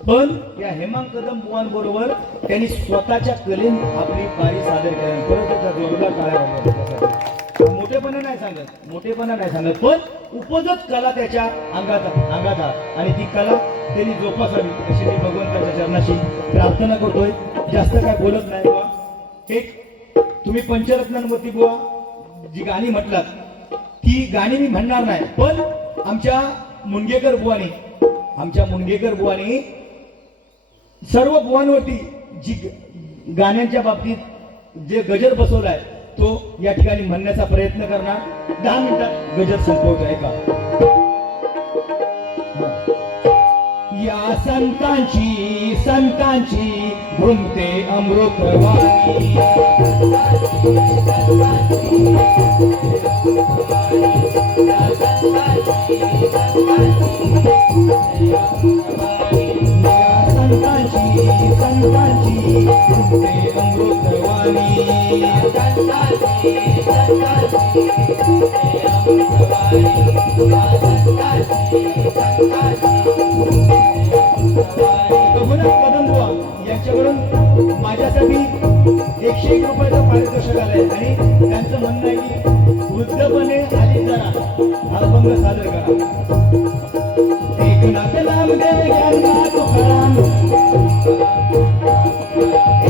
पण या हेमांग कदम बुवांबरोबर त्यांनी स्वतःच्या कलेन आपली पारी सादर केली. परत एकदा जोरदार टाळ्या वाजवा. मोठेपणा नाही सांगत पण उपजत कला त्याच्या अंगात आणि ती कला त्यांनी जोपासावी अशी मी भगवंताच्या चरणाशी प्रार्थना करतोय. जास्त काय बोलत नाही बुवा. एक तुम्ही पंचरत्नांवरती बुवा जी गाणी म्हटलात ती गाणी मी म्हणणार नाही, पण आमच्या मुनगेकर बुवानी सर्व बुवांवरती जी गाण्यांच्या बाबतीत जे गजर बसवलाय तो या ठिकाणी म्हणण्याचा प्रयत्न करणार. 10 मिनिटात गजर संपवतो. ऐका. या संतांची घुमते अमृतवाणी. संतांची घुमते अमृतवाणी. कदमबुवा यांच्याकडून माझ्यासाठी 101 रुपयाचं पारितोषिक आलंय आणि त्यांचं म्हणणं आहे की वृद्धपणे आली जरा हा अभंग सादर करा. एकनाथ नामदेव ज्ञाननाथ तुकाराम.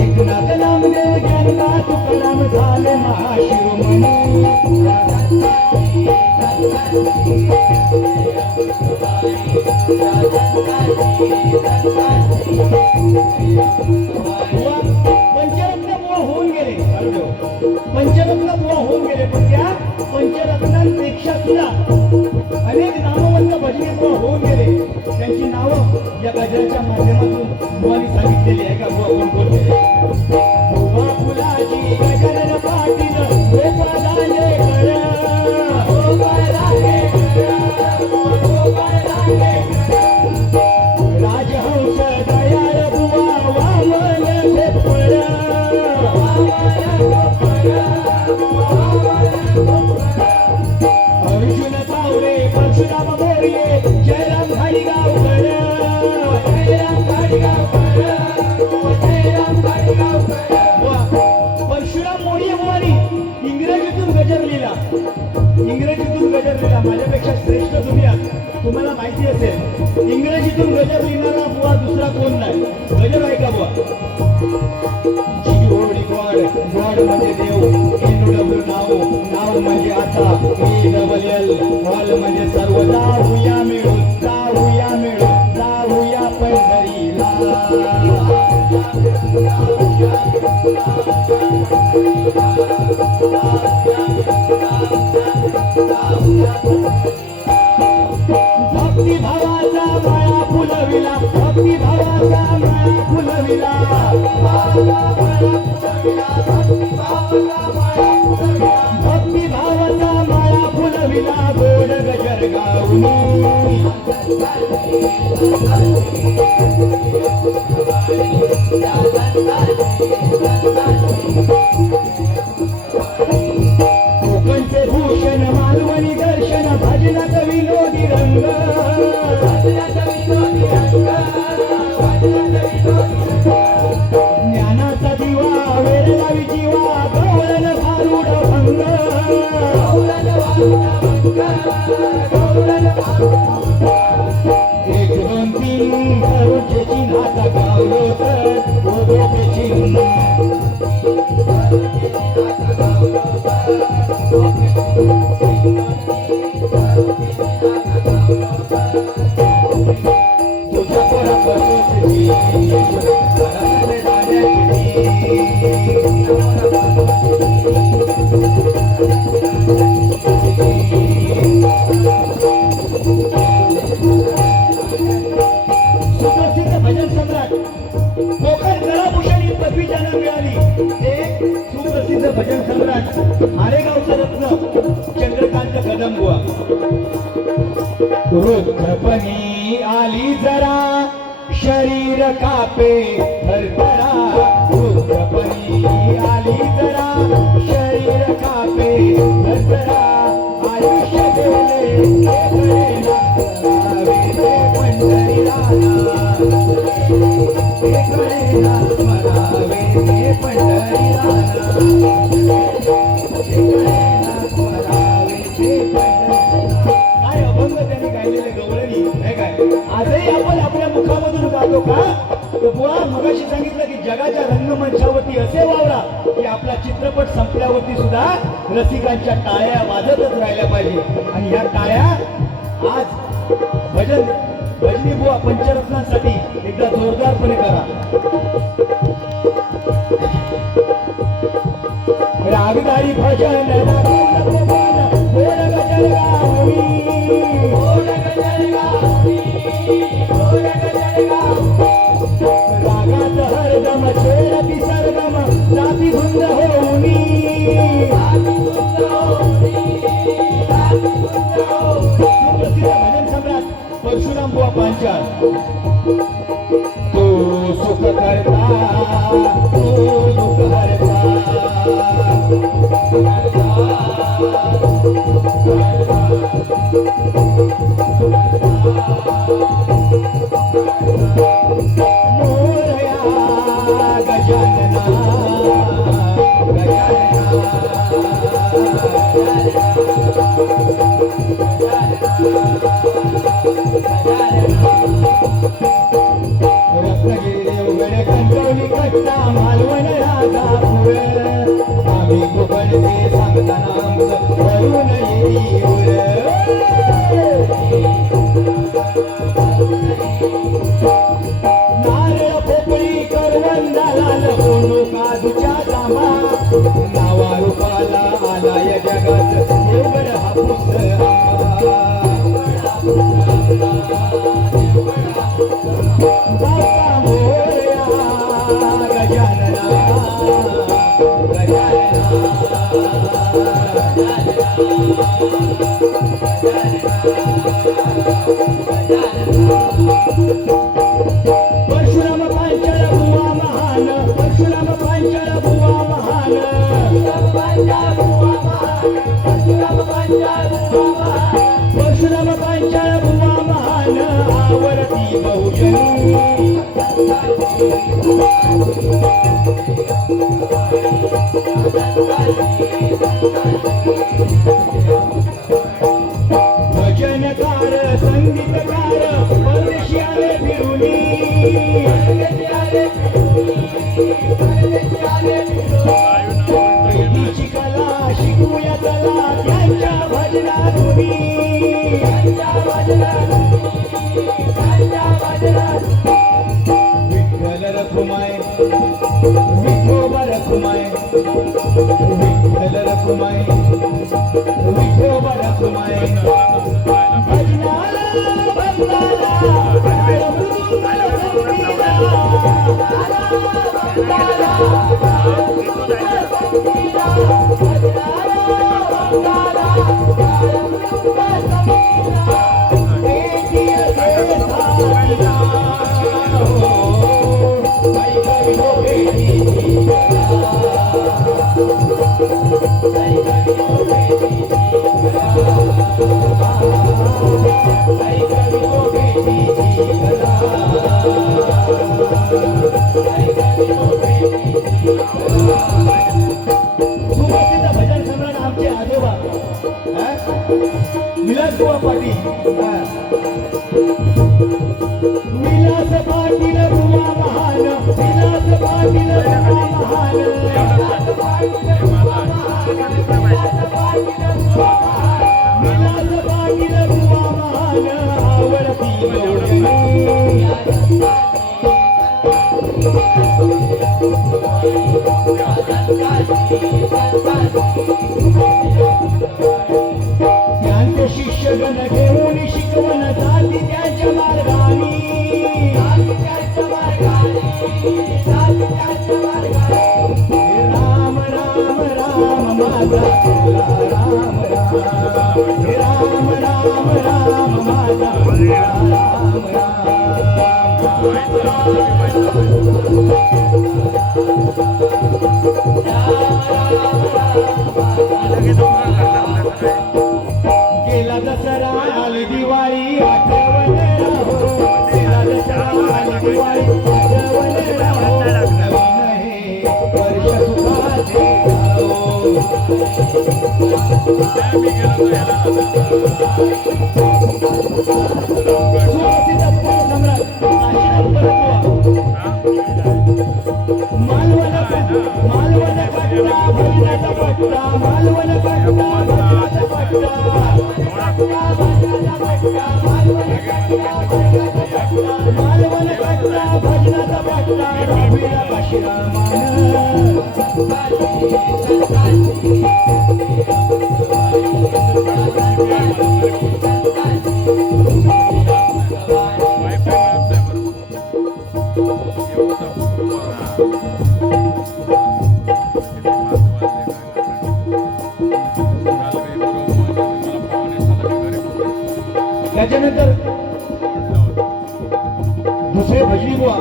एकनाथ नामदेव ज्ञाननाथ तुकाराम झाले महाशिरोमणी. पंचरत्न बुवा होऊन गेले पण त्या पंचरत्नांपेक्षा सुद्धा अनेक नामवंत भजनी बुवा होऊन गेले. त्यांची नावं या गजराच्या माध्यमातून बुवानी सांगितलेली आहे का. बुवा कोण कोणते. बुवा फुलाची गजानन पाटील राजहंस दयाळ बुवा वामन अर्जुन तावरे परशुराम मोर्ये जयराम घाडीगावकर. परशुराम मोर्ये बुवानी इंग्रजीतून गजर लिहिला. माझ्यापेक्षा श्रेष्ठ तुम्ही आहात. तुम्हाला माहिती असेल इंग्रजीतून गजर लिहिणारा बुवा दुसरा कोण नाही. गजर आहे का बुवा. गॉड म्हणजे देव. NW नाव म्हणजे आता. ELL म्हणजे सर्व. जाऊया मिळून जाऊया पंढरीला. भक्तिभावाचा माळा फुलविला. भक्तिभावाचा माळा फुलविला. भक्तिभावाचा माळा फुलविला. गोड गजर गाऊनी. कोकणचे भूषण मालवणी दर्शन भजनात विनोदी रंग. ज्ञानाचा दिवा वेरलावी जीवा गौरण भारूड भंग. एक दोन तीन करोडचे चिन्हाचा गावलो तर उभे चिन्ह. तुझ्या पोराची सुप्रसिद्ध भजन सम्राट कोकण कलाभूषण ही पदवी ज्यांना मिळाली एक सुप्रसिद्ध भजन सम्राट मारेगावचा रत्न चंद्रकांत कदमबुवा. रुद्रपणी आली जरा शरीर कापे थरथरा. रुद्रपणी आली जरा शरीर कापे थरथरा. आयुष्य गेले चित्रपट संपल्यावरती सुद्धा रसिकांच्या टाळ्या वाजतच राहिल्या पाहिजे. आणि या टाळ्या आज भजनी बुवा पंचरत्नांसाठी एकदा जोरदारपणे करा. रागदारी भजन रागात हरदम छेडती सरगम जाती धुंद होऊनी सुप्रसिद्ध भजन सम्राट परशुराम बुवा पांचाळ. तो सुख करता तो दुःख हरता मोरया गजानना रत्नगिरी देवगड कंटोली कट्टा मालवण राजापूर आम्ही कोकणचे सांगताना आमचं वरून येईल. नारळ पोपळी करवंदाला लपवणू काजूच्या जांभा नावा रूपाला आलाय जगात देवगड हापूस बाप्पा मोरया गजानना परशुराम पांचाळ बुवा महान परशुराम पांचाळ बुवा महान परशुराम पांचाळ बुवा महान आवडती बहुजनी भजनकार संगीतकार परदेशी आले फिरूनी पहिलीची कला शिकूया चला त्यांच्या भजनातूनी विठ्ठल रखुमाय विठोबा रखुमाय विठ्ठल रखुमाय विठोबा रखुमाय भजनाला भजनाला सुप्रसिद्ध भजन सम्राट आमचे आजोबा विलास बुवा पाटील विलास पाटील बुवा महान विलास पाटील बुवा महान विलास पाटील बुवा महान आवडती त्यांचे शिष्यगण घेऊन शिकवण जाती त्यांच्या मार्गानी राम राम राम माझा राम राम राम राम राम माझा गेला दसरा आली दिवाळी आठवण राहो गेला दसरा आली दिवाळी आठवण राहो वर्ष सुखाचे मालवण कट्टा त्याच्यानंतर दुसरे भजनी बुवा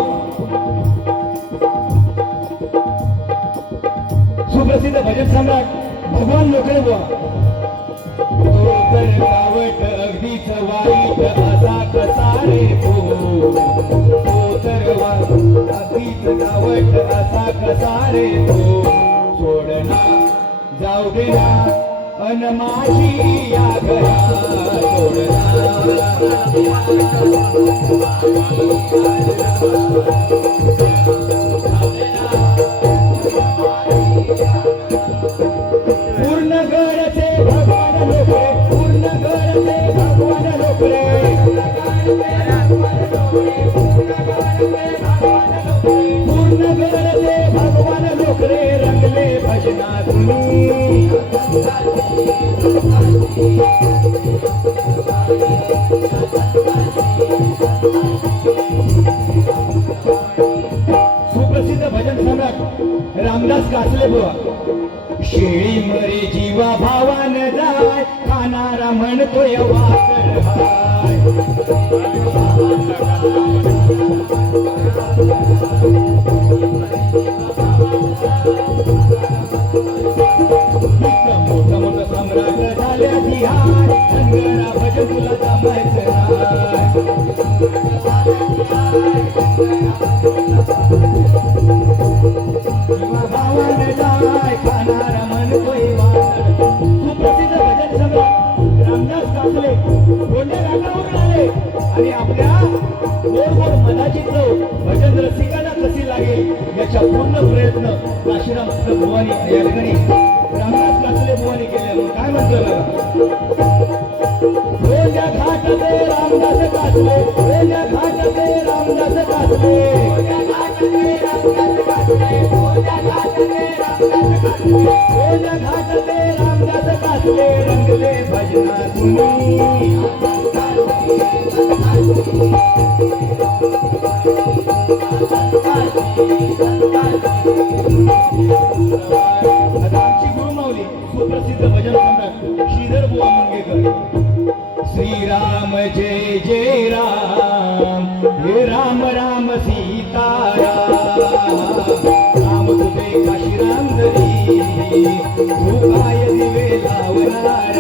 सुप्रसिद्ध भजन सम्राट भगवान लोकरे बुवा. तो तर गावट अगदीच वाईट असा कसा रे तो तर अगदीच गावट असा कसा रे तो सोडना जाऊ दे ना अन माझी या घरा पूर्ण घरचे भगवान लोकरे पूर्ण घरचे भगवान लोकरे पूर्ण घरचे भगवान लोकरे रंगले भजना तुम्ही सुप्रसिद्ध भजन सम्राट रामदास कासले बुवा. शेळी मरे जीवा भावान जाय खाणारा म्हणतोय वाकर हाय. मोठं मोठं सम्राट झाल्या बिहार रंगना भजन तुला जमायचं भावान जाय खाणारा म्हणतोय वाकर. सुप्रसिद्ध भजन सम्राट रामदास कासले गोंड्या घाटावरून आले आणि आपल्या गोड गोड मनाची चव भजन रसिकांना कशी लागेल याच्या पूर्ण प्रयत्न काशीराम भुवानी या ठिकाणी रामदास कासले भुवानी केले. म्हणून काय म्हणतोय बघा. गोंड्या घाटाचे रामदास कासले गोंड्या घाटाचे रामदास कासले गोंड्या घाटाचे रामदास कासले रंगले भजना तुम्ही आता आमची गुरुमाऊली सुप्रसिद्ध भजन सम्राट श्रीधर बुवा मुंगेकर. श्रीराम जय जय राम हे राम राम सीताराम राम तुझे काशीराम धरी तू काय दिवे लावणार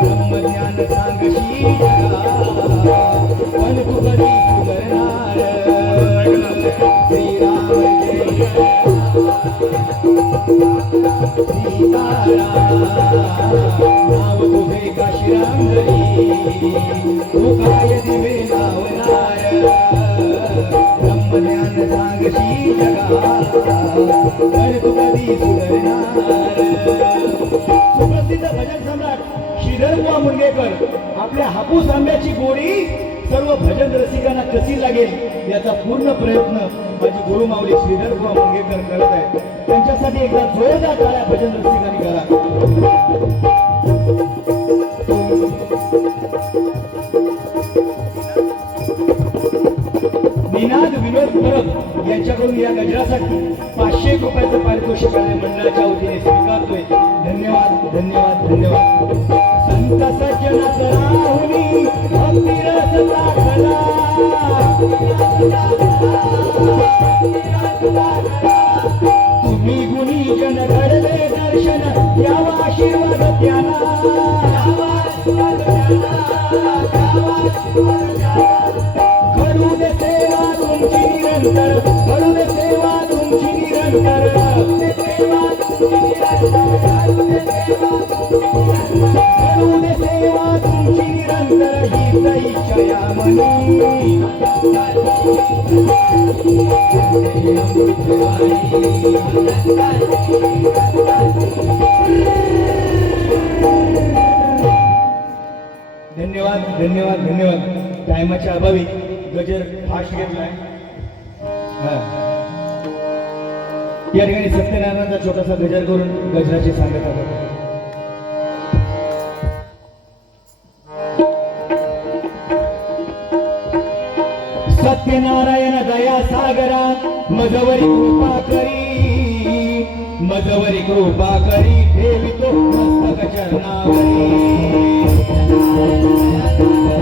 ब्रह्मज्ञान सांगशी जगा पण तू कधी सुधारणार. श्रीराम जय सीताराम नाव तुझे काशीराम धरी तू काय दिवे लावणार ब्रह्मज्ञान सांगशी जगा पण तू कधी सुधारणार. सुप्रसिद्ध भजन सम्राट श्रीधर बुवा मुंगेकर आपल्या हापूस आंब्याची गोडी सर्व भजन रसिकांना कशी लागेल याचा पूर्ण प्रयत्न माझी गुरुमाऊली श्रीधर बुवा मुंगेकर करत आहेत. त्यांच्यासाठी एकदा जोरदार टाळ्या भजन रसिकांनी करा. निनाद विनोद परब यांच्याकडून या गजरासाठी 500 रुपयाचं पारितोषिक मंडळाच्या वतीने स्वीकारतोय. धन्यवाद धन्यवाद धन्यवाद. संत सज्जनात राहुनी भक्ती रस दाखला तुम्ही गुणी जन घडले दर्शन यावा आशीर्वाद त्यांना घडू दे सेवा तुमची निरंतर घडू दे सेवा तुमची निरंतर घडू दे सेवा तुमची निरंतर हीच इच्छा या मनी धन्यवाद धन्यवाद धन्यवाद. टायमाच्या अभावी गजर फास्ट घेतलाय. या ठिकाणी सत्यनारायणाचा छोटासा गजर करून गजराची सांगता करतो. सत्यनारायण दया सागरा मजवरी कृपा करी, मजवरी कृपा करी ठेवितो मस्तक चरणावरी. मजवरी कृपा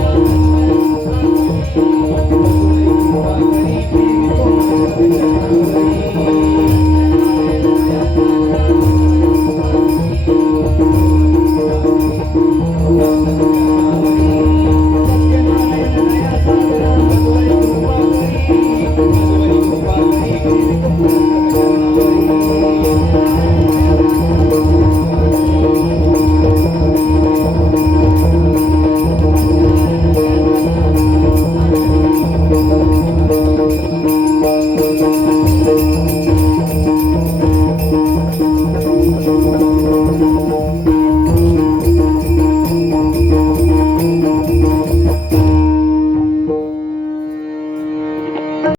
करी ठेवितो मस्तक चरणावरी.